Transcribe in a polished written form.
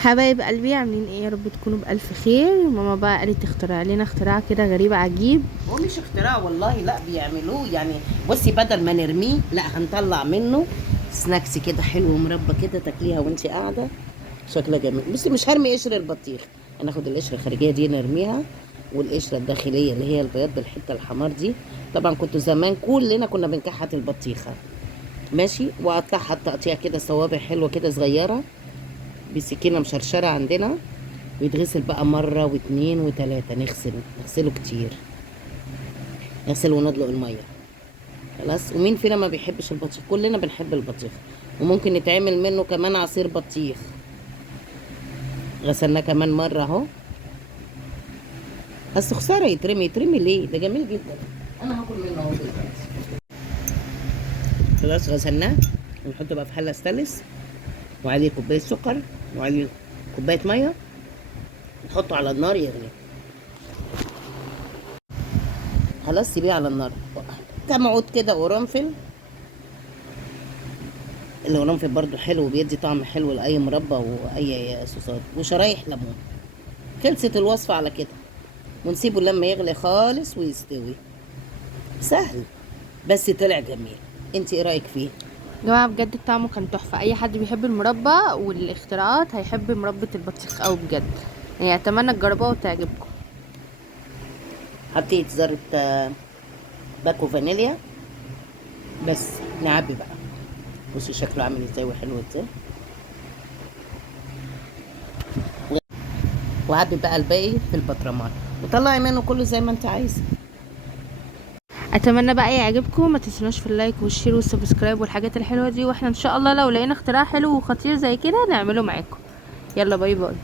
حبايب قلبي، عاملين ايه؟ يا رب تكونوا بألف خير. ماما بقى قالت تخترع لنا اختراع كده غريب عجيب. هو مش اختراع والله، لا بيعملوه يعني. بصي، بدل ما نرميه لا هنطلع منه سناكس كده حلو ومربى كده تاكليها وانت قاعده، شكلها جميل. بصي مش هرمي قشر البطيخه، هناخد القشره الخارجيه دي نرميها، والقشره الداخليه اللي هي البياض بالحته الحمار دي. طبعا كنتوا زمان كلنا كنا بنكحت البطيخه ماشي، واقطعها تقطيع كده صوابع حلوه كده صغيره بسكينه مشرشره عندنا، ويتغسل بقى مره واتنين وتلاته، نغسله كتير، نغسل وندلق الميه. خلاص. ومين فينا ما بيحبش البطيخ؟ كلنا بنحب البطيخ. وممكن يتعمل منه كمان عصير بطيخ. غسلناه كمان مره اهو. بس خساره يترمي ليه؟ ده جميل جدا. انا هاكل منه اهو دلوقتي. خلاص غسلناه، ونحطه بقى في حله ستانلس، وعليه كوبايه سكر، وعليه كوبايه ميه، نحطه على النار يغلي. خلاص سيبيه على النار. كام عود كده قرنفل، القرنفل برضو حلو وبيدي طعم حلو لاي مربى واي صوصات، وشرايح ليمون. خلصت الوصفه على كده، ونسيبه لما يغلي خالص ويستوي. سهل بس طلع جميل. انت ايه رايك فيه؟ يا جماعه بجد طعمه كان تحفه. اي حد بيحب المربى والاختراعات هيحب مربى البطيخ قوي بجد. يعني اتمنى تجربوها وتعجبكم. حطيت ذره باكو فانيليا بس. نعبي بقى. بصي شكله عامل ازاي وحلو ازاي. وعبي بقى الباقي في البطرمان، وطلعي منه كله زي ما انت عايزه. اتمنى بقى يعجبكم. ما تنسوناش في اللايك والشير والسبسكرايب والحاجات الحلوه دي، واحنا ان شاء الله لو لقينا اختراع حلو وخطير زي كده نعمله معاكم. يلا باي باي.